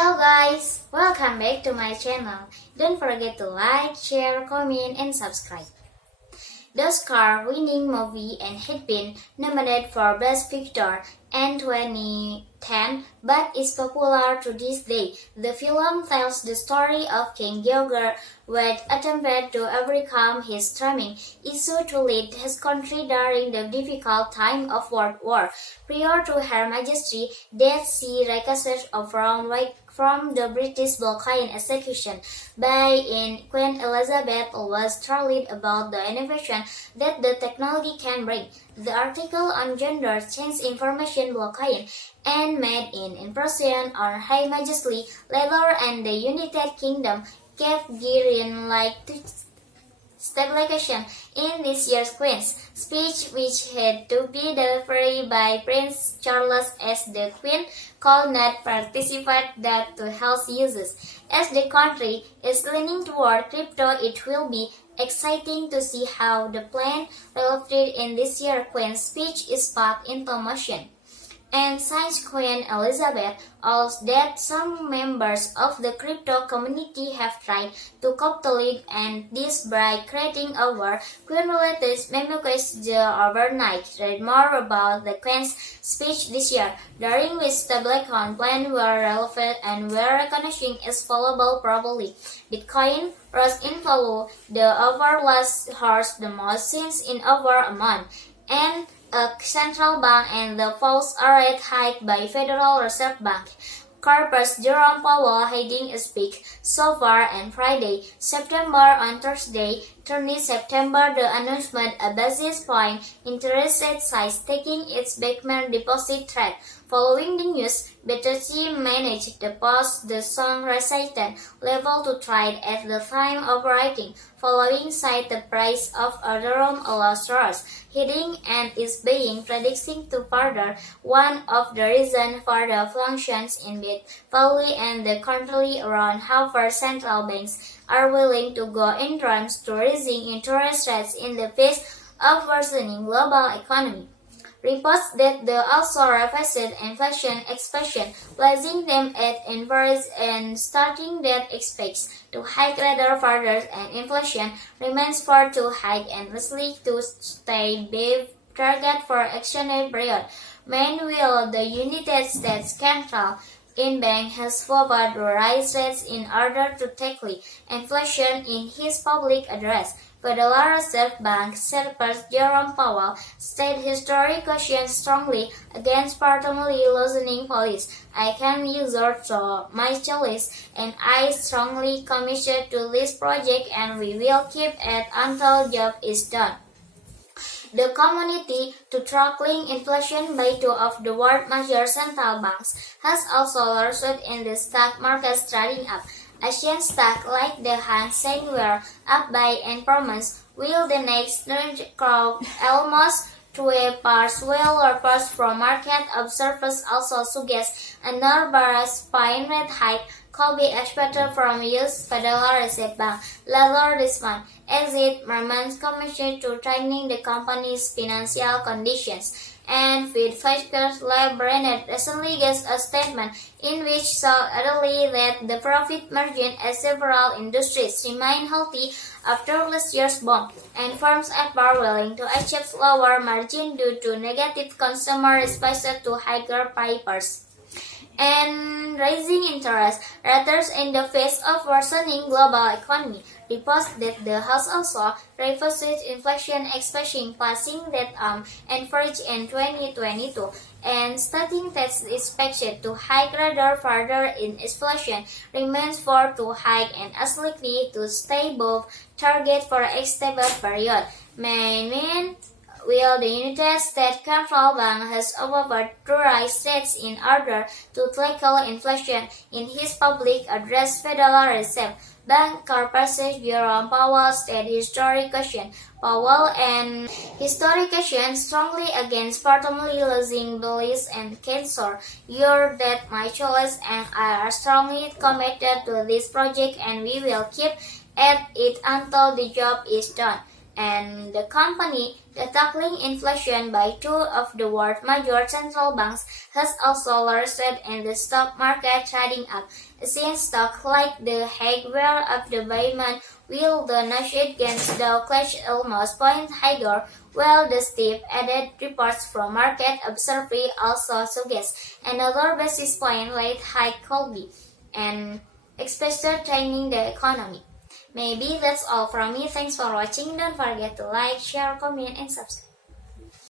Hello guys, welcome back to my channel. Don't forget to like, share, comment, and subscribe. The Oscar-winning movie and had been nominated for Best Picture in 2010, but is popular to this day. The film tells the story of King George, which attempted to overcome his dreaming issue to lead his country during the difficult time of World War. Prior to Her Majesty's death, she recovered from the British blockade execution in Queen Elizabeth was thrilled about the innovation that the technology can bring. The article on gender change information blockade and made in impression on Her Majesty later and the United Kingdom gave green light to stabilization in this year's Queen's speech, which had to be delivered by Prince Charles as the Queen could not participate that to health uses. As the country is leaning toward crypto, it will be exciting to see how the plan reflected in this year's Queen's speech is put into motion. And since Queen Elizabeth also that some members of the crypto community have tried to capitalize on this by creating our Queen-related memoirs the overnight. Read more about the Queen's speech this year, during which stablecoin plans were relevant and where recognition is followable properly. Bitcoin rose in value the over last hours the most since in over a month, and a central bank and the false rate hike by Federal Reserve Bank. Corpus Jerome Powell heading a speak so far on Friday, September on Thursday, 30 September the announcement a basis point interest rate size taking its backman deposit rate. Following the news, BTC managed to post the song resistant level to trade at the time of writing, following cite the price of Ethereum allows hitting and is being predicting to further one of the reasons for the fluctuations in bit value and the currently around how far central banks are willing to go in terms to raising interest rates in the face of worsening global economy. Reports that the also revised inflation expectation, placing them at inverse and starting that expects to hike rather further and inflation remains far too high and likely to stay above target for extended period. Meanwhile, the United States Central Bank has forbade raise rates in order to tackle inflation in his public address. Federal Reserve Bank Chairperson Jerome Powell stated history cautions strongly against permanently loosening policy. I can resort to my choice and I strongly committed to this project and we will keep it until job is done. The community to tackling inflation by two of the world's major central banks has also resulted in the stock market trading up. Asian stocks like the Hang Seng were up by 8%, while the next crowd almost 2%, while reports from market observers also suggest another bearish point rate hike could be expected from US Federal Reserve Bank later this month, as it remains committed to tightening the company's financial conditions. And Fed Fiscal Brennett recently gave a statement in which said early that the profit margin at several industries remain healthy after last year's bump, and firms are willing to achieve lower margin due to negative consumer response to higher prices and rising interest rates in the face of worsening global economy. Reports that the House also revised inflation expectation passing that average in 2022 and stating that it's expected to hike rather further in inflation remains far too high and is likely to stay above target for a stable period. While the United States Central Bank has overboard to raise rates in order to tackle inflation in his public address, Federal Reserve Bank Chairperson Jerome Powell stated historic caution. Powell and historic caution strongly against permanently losing beliefs and cancer. Your that my choice and I are strongly committed to this project and we will keep at it until the job is done. and the company that tackling inflation by two of the world's major central banks has also resulted in the stock market trading up. Asian stocks like the Hague were up the payment while the Nasdaq gains Dow clashed almost point higher, while the steep added reports from market observers also suggest another basis point rate hike could be and expected tightening the economy. Maybe that's all from me. Thanks for watching. Don't forget to like, share, comment, and subscribe.